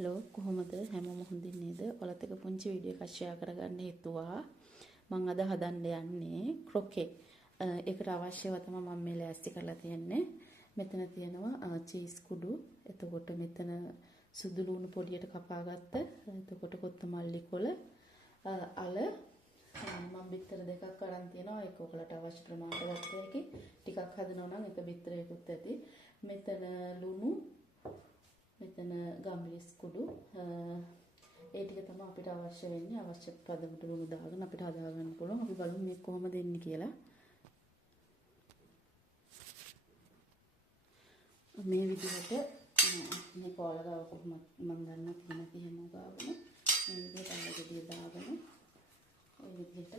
Hello කොහොමද හැමෝම හොඳින් නේද? ඔයාලත් එක්ක පුංචි වීඩියෝ එකක් ෂෙයා කරගන්න හිතුවා. මම අද හදන්න යන්නේ ක්‍රොකේ. ඒකට අවශ්‍යව තමයි මම මේ ලෑස්ති කරලා තියන්නේ. මෙතන තියෙනවා චීස් කුඩු. එතකොට මෙතන සුදු ලුණු පොඩියට කපාගත්ත. එතකොට කොත්තමල්ලි කොළ, අල මම බිත්තර දෙකක් අරන් තියෙනවා. ඒක ඔයාලට අවශ්‍ය ප්‍රමාණයට ගත්ත හැකි. ටිකක් හදනවා නම් එක බිත්තරයකුත් ඇති. මෙතන ලුණු, මෙතන ගම්බිරිස් කුඩු, ඒ ටික තමයි අපිට අවශ්‍ය වෙන්නේ. අවශ්‍ය පදමට ලුණු දාගෙන අපිට හදා ගන්න පුළුවන්. අපි බලමු මේක කොහොමද දෙන්නේ කියලා. මේ විදිහට මේ පොළගාව කොහොමද මම දන්නත් නැති හැම ගාවම මේ විදිහට අලගිරිය දාගෙන ඔය විදිහට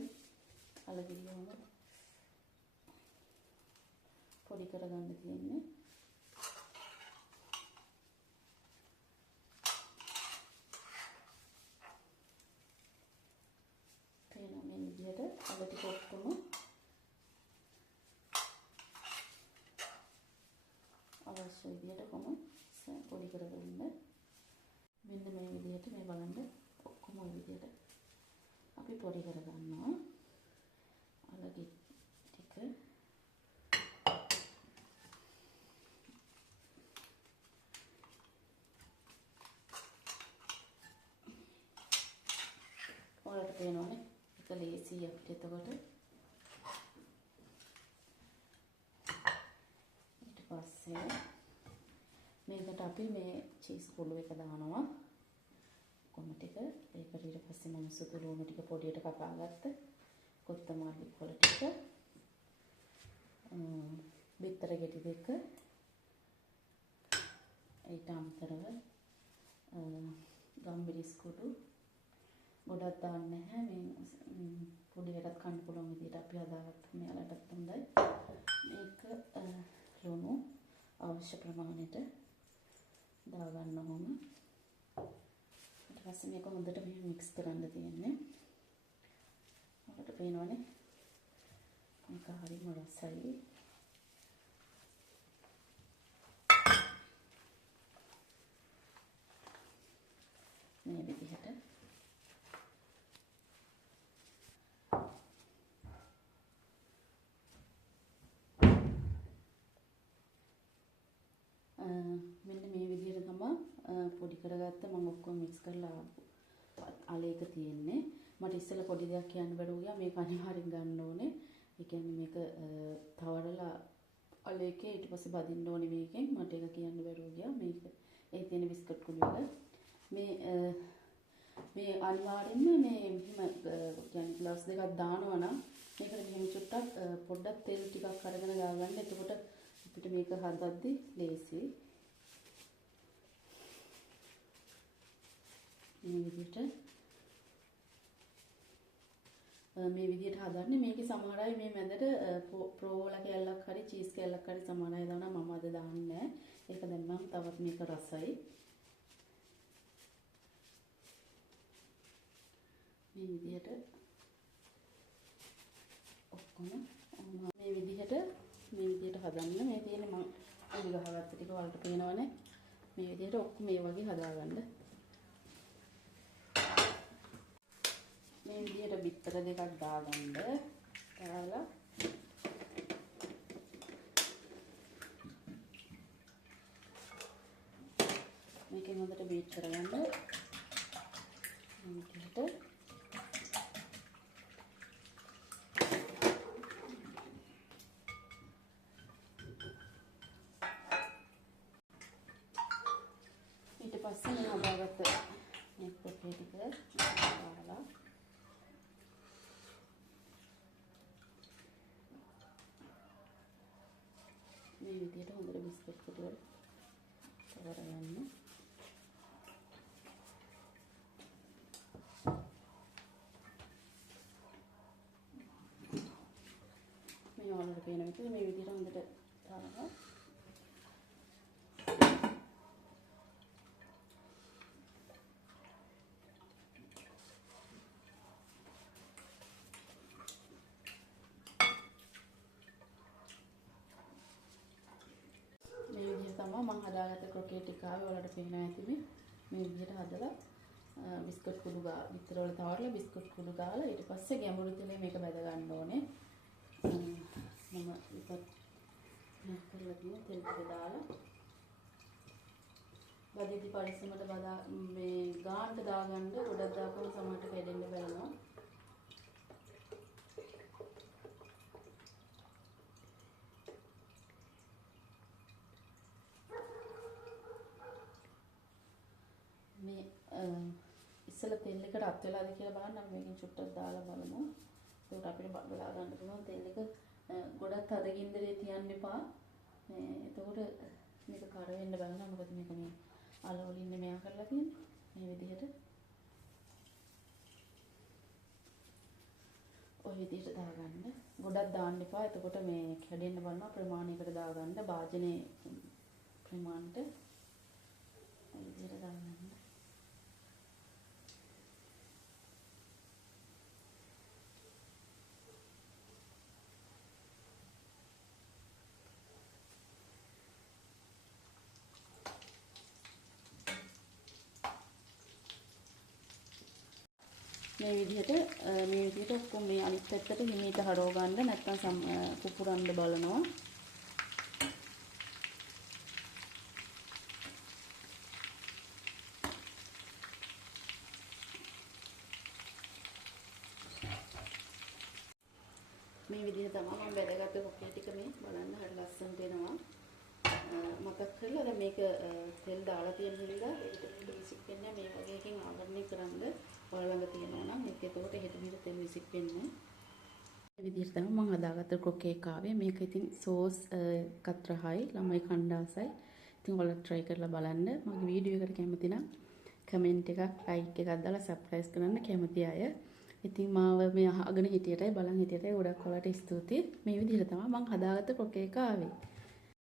අලගිරියම පොඩි කරගන්න තියෙන්නේ. මේ විදිහට අල ටික ඔක්කොම අවශ්‍ය විදිහට කොහොම පොඩි කරගන්න. මෙන්න මේ විදිහට මේ බලන්න ඔක්කොම ඔය විදිහට අපි පොඩි කරගන්නවා. අලගි ටික ඔයාලට පේනවනේ ඒක ලේසි අපිට. එතකොට ඊට පස්සේ මේකට අපි මේ චීස් කුඩු එක දානවා කොහොම ටික. ඒකට ඊට පස්සේ මම සුදු ලුණු ටික පොඩියට කපාගත්ත. කොත්තමල්ලි කොළ ටික, බිත්තර ගෙඩි දෙක, ඊට අමතරව ගම්බිරිස් කුඩු ගොඩක් දාන්න නැහැ. මේ පොඩියටත් කන්න පුළුවන් විදිහට අපි හදාගත්ත මෙයාලටත් හොඳයි. මේක ලුණු අවශ්‍ය ප්‍රමාණයට දාගන්න ඕන. ඊට පස්සේ මේක හොඳට මික්ස් කරන්න තියෙන්නේ. ඔයාලට පේනවනේ මේක හරියම රසයි. මේ විදිහට මෙන්න මේ විදිහට තමයි පොඩි කරගත්ත. මම ඔක්කොම මික්ස් කරලා අලේක තියෙන්නේ. මට ඉස්සෙල්ලා පොඩි දෙයක් කියන්න බැරුව ගියා. මේක අනිවාර්යෙන් ගන්න ඕනේ. ඒ කියන්නේ මේක තවරලා අලේකේ ඊට පස්සේ බදින්න ඕනේ මේකෙන්. මට ඒක කියන්න බැරුව ගියා. මේක ඒ තියෙන බිස්කට් කුඩු වල මේ අනිවාර්යෙන්ම මේ එහෙම කියන්නේ ග්ලාස් දෙකක් දානවා නම් මේකට මෙහෙම චුට්ටක් පොඩ්ඩක් තෙල් ටිකක් අරගෙන දාගන්න. එතකොට අපිට මේක හදද්දි ලේසි. මේ විදිහට හදන්නේ. මේකේ සමහර අය මේ මැදට ප්‍රෝවෝලා කෑල්ලක් හරි චීස් කෑල්ලක් හරි සමහර අය දානවා. මම අද දාන්නේ නැහැ. ඒක දැම්මම තවත් මේක රසයි. මේ විදිහට ඔක්කොම මේ විදිහට හදන්න. මේ තියෙන මම උඩ ගහගත්ත ටික වලට පේනවනේ. මේ විදිහට ඔක්කොම මේ වගේ හදාගන්න. මේ විදිහට බිත්තර දෙකක් දාගන්න. දාලා මේකෙන් හොඳට බීට් කරගන්න. මේ විදිහට ඊට පස්සේ මේ හදාගත්ත මේ ක්‍රොකේ ටික දාලා මේ විදිහට හොඳට බිස්කට් කුඩු වල කරගන්න. මේ වලට පේන විදිහට මේ විදිහට හොඳට දාලා තමයි මම හදාගත්ත ක්‍රොකේ ටික ආවේ. ඔයාලට පේනවා ඇතිනේ. මේ විදිහට බිස්කට් කුඩු විතර වල තවරලා බිස්කට් කුඩු ගාලා ඊට පස්සේ ගැඹුරු තෙලේ මේක බැද ගන්න ඕනේ. මම විතර කරලා තියෙන තෙල් ටික දාලා බදිදි පරිස්සමට බදා මේ ගානට දාගන්න ගොඩක් දාපුවම සමහරට කැඩෙන්න බලනවා. මේ ඉස්සෙල්ලා තෙල් එක රත් වෙලාද කියලා බලන්න අපි මේකෙන් චුට්ටක් දාලා බලමු. ඒකට අපිට බලා ගන්න පුළුවන් තෙල් එක ගොඩක් තද ගින්දරේ තියන්න එපා. මේ එතකොට මේක කර වෙන්න බලන්න මොකද මේක මේ අල වලින් මෙයා කරලා තියෙන්නේ. මේ විදිහට ඔය විදිහට දාගන්න. ගොඩක් දාන්න එපා. එතකොට මේ කැඩෙන්න බලනවා ප්‍රමාණයකට දාගන්න. භාජනයේ ප්‍රමාණයට ඔය විදිහට දාගන්න. මේ විදිහට ඔක්කොම මේ අනිත් පැත්තට හිමීට හරව ගන්න නැත්නම් පුපුරන්න බලනවා. මේ විදිහ තමයි මම බෙදගත්ත කොක්කේ ටික මේ බලන්න හරි ලස්සනට එනවා. මතක් කරලා දැන් මේක තෙල් දාලා තියෙන හින්දා ඒකට විසික් වෙන්නේ මේ වගේ එකකින් ආවරණය කරන්ද ඔයාලඟ තියෙනවා නම් මේක එතකොට හෙට මෙහෙට තෙල් විසික් වෙන්නේ. මේ විදිහට තමයි මම හදාගත්ත ක්‍රොකේ එක ආවේ. මේක ඉතින් සෝස් එකත් රහයි ළමයි කණ්ඩාසයි. ඉතින් ඔයාලා try කරලා බලන්න. මගේ වීඩියෝ එකට කැමති නම් කමෙන්ට් එකක් ලයික් එකක් දාලා සබ්ස්ක්‍රයිබ් කරන්න කැමති අය. ඉතින් මාව මේ අහගෙන හිටියටයි බලන් හිටියටයි ගොඩක් ඔයාලට ස්තුතියි. මේ විදිහට තමයි මම හදාගත්ත ක්‍රොකේ එක ආවේ.